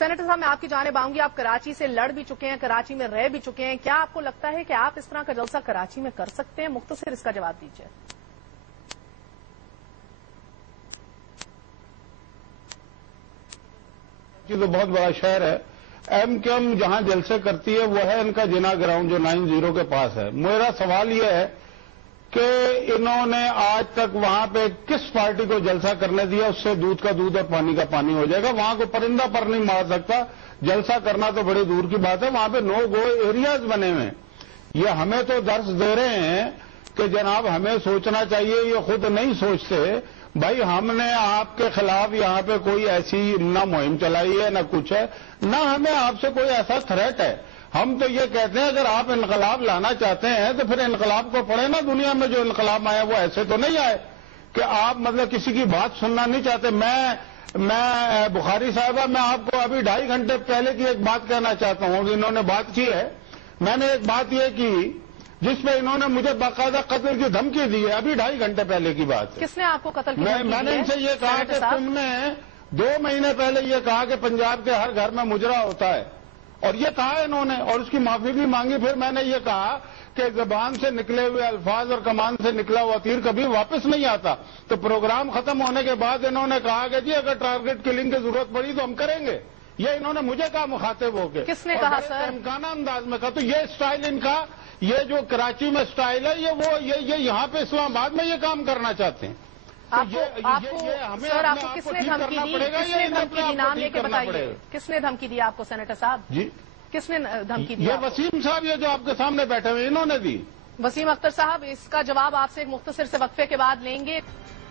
Senator साहब, मैं आपकी जानिब आऊंगी। आप कराची से लड़ भी चुके हैं, कराची में रह भी चुके हैं। क्या आपको लगता है कि आप इस तरह का जलसा कराची में कर सकते हैं? मुख्तसर इसका जवाब दीजिए। तो बहुत बड़ा शहर है। एमक्यूएम जहां जलसे करती है वो है इनका जिना ग्राउंड जो 90 के पास है। मेरा सवाल यह है कि इन्होंने आज तक वहां पे किस पार्टी को जलसा करने दिया? उससे दूध का दूध और पानी का पानी हो जाएगा। वहां को परिंदा पर नहीं मार सकता। जलसा करना तो बड़ी दूर की बात है। वहां पे नो गो एरियाज बने हुए हैं। ये हमें तो दर्श दे रहे हैं कि जनाब हमें सोचना चाहिए, ये खुद नहीं सोचते। भाई हमने आपके खिलाफ यहां पे कोई ऐसी ना मुहिम चलाई है ना कुछ है, ना हमें आपसे कोई ऐसा थ्रेट है। हम तो ये कहते हैं अगर आप इनकलाब लाना चाहते हैं तो फिर इनकलाब को पढ़े ना। दुनिया में जो इनकलाब आया वो ऐसे तो नहीं आए कि आप मतलब किसी की बात सुनना नहीं चाहते। मैं बुखारी साहबा, मैं आपको अभी 2.5 घंटे पहले की एक बात कहना चाहता हूं। इन्होंने बात की है, मैंने एक बात यह की जिसमें इन्होंने मुझे बाकायदा कत्ल की धमकी दी है। अभी 2.5 घंटे पहले की बात है। किसने आपको कत्ल की धमकी दी है? मैंने इनसे ये कहा कि तुमने 2 महीने पहले ये कहा कि पंजाब के हर घर में मुजरा होता है, और ये कहा इन्होंने, और उसकी माफी भी मांगी। फिर मैंने ये कहा कि जबान से निकले हुए अल्फाज और कमान से निकला हुआ तीर कभी वापस नहीं आता। तो प्रोग्राम खत्म होने के बाद इन्होंने कहा कि जी अगर टारगेट किलिंग की जरूरत पड़ी तो हम करेंगे। ये इन्होंने मुझे कहा मुखातिब होकर। किसने कहा सर? इम्काना अंदाज में कहा। तो ये स्टाइल इनका, ये जो कराची में स्टाइल है, ये यहाँ पे इस्लामाबाद में ये काम करना चाहते हैं। सर आपको किसने धमकी दी? किसने धमकी दी? नाम लेके बताइए, किसने धमकी दी आपको सेनेटर साहब? जी किसने धमकी दी? ये वसीम साहब, ये जो आपके सामने बैठे हुए इन्होंने दी। वसीम अख्तर साहब, इसका जवाब आपसे एक मुख्तसर से वक्फे के बाद लेंगे।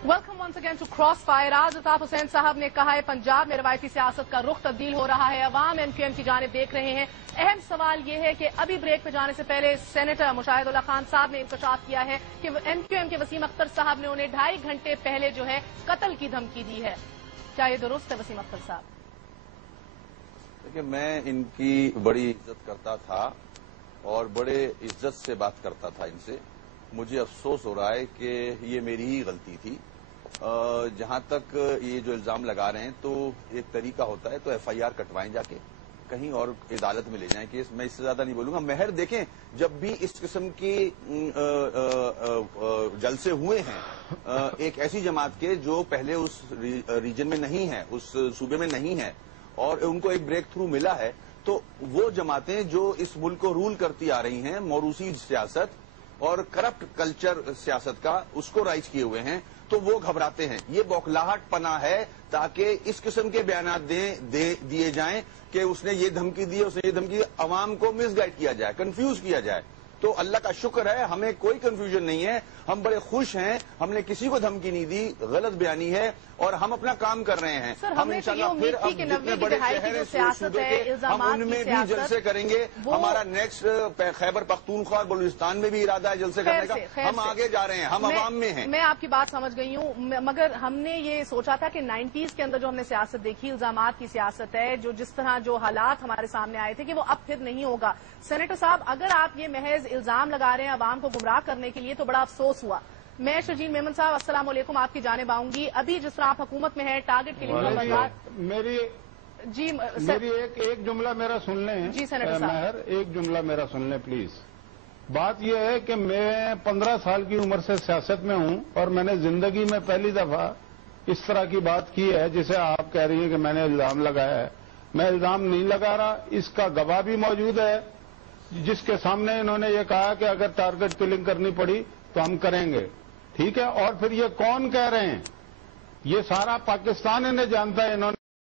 Welcome once again to cross fire. आज अताफ हुसैन साहब ने कहा है पंजाब में रवायती सियासत का रुख तब्दील हो रहा है, अवाम एमक्यूएम की जानिब देख रहे हैं। अहम सवाल यह है कि अभी ब्रेक पे जाने से पहले सेनेटर मुशाहिदुल्लाह खान साहब ने इंकशाफ किया है कि एमक्यूएम के वसीम अख्तर साहब ने उन्हें 2.5 घंटे पहले जो है कत्ल की धमकी दी है। क्या ये दुरुस्त है वसीम अख्तर साहब? देखिए, मैं इनकी बड़ी इज्जत करता था और बड़े इज्जत से बात करता था इनसे। मुझे अफसोस हो रहा है कि ये मेरी ही गलती थी। जहां तक ये जो इल्जाम लगा रहे हैं, तो एक तरीका होता है तो एफआईआर कटवाएं, जाके कहीं और अदालत में ले जाएं केस। मैं इससे ज्यादा नहीं बोलूंगा। महर देखें, जब भी इस किस्म के जलसे हुए हैं एक ऐसी जमात के जो पहले उस रीजन में नहीं है, उस सूबे में नहीं है, और उनको एक ब्रेक थ्रू मिला है, तो वो जमातें जो इस मुल्क को रूल करती आ रही हैं, मौरूसी सियासत और करप्ट कल्चर सियासत का, उसको राइज किए हुए हैं, तो वो घबराते हैं। ये बौखलाहट पना है ताकि इस किस्म के बयान दिए जाएं कि उसने ये धमकी दी, उसने ये धमकी दी, अवाम को मिसगाइड किया जाए, कंफ्यूज किया जाए। तो अल्लाह का शुक्र है, हमें कोई कंफ्यूजन नहीं है। हम बड़े खुश हैं, हमने किसी को धमकी नहीं दी, गलत बयानी है, और हम अपना काम कर रहे हैं। हम इंशाल्लाह फिर अब जितने बड़े शहर हैं सूबे के, हम उनमें भी जलसे करेंगे। हमारा नेक्स्ट खैबर पख्तूनख्वा और बलूचिस्तान में भी इरादा है जलसे करने का। हम आगे जा रहे हैं, हम अवाम में हैं। मैं आपकी बात समझ गई हूँ, मगर हमने ये सोचा था कि 90s के अंदर जो हमने सियासत देखी, इल्जामात की सियासत है, जो जिस तरह जो हालात हमारे सामने आए थे, कि वो अब फिर नहीं होगा। सेनेटर साहब, अगर आप ये महज इल्जाम लगा रहे हैं अवाम को गुमराह करने के लिए, तो बड़ा अफसोस हुआ। मैं शर्जील मेमन साहब, अस्सलाम वालेकुम, आपकी जानिब आऊंगी। अभी जिस तरह आप हुकूमत में है, टारगेट किलिंग का बर्दाश्त, मेरी एक जुमला मेरा सुन लें जी सेनेटर साहब, एक जुमला मेरा सुन लें प्लीज। बात यह है कि मैं 15 साल की उम्र से सियासत में हूं, और मैंने जिंदगी में पहली दफा इस तरह की बात की है जिसे आप कह रही हैं कि मैंने इल्जाम लगाया है। मैं इल्जाम नहीं लगा रहा, इसका गवाह भी मौजूद है, जिसके सामने इन्होंने ये कहा कि अगर टारगेट किलिंग करनी पड़ी तो हम करेंगे। ठीक है, और फिर ये कौन कह रहे हैं? ये सारा पाकिस्तान इन्हें जानता है। इन्होंने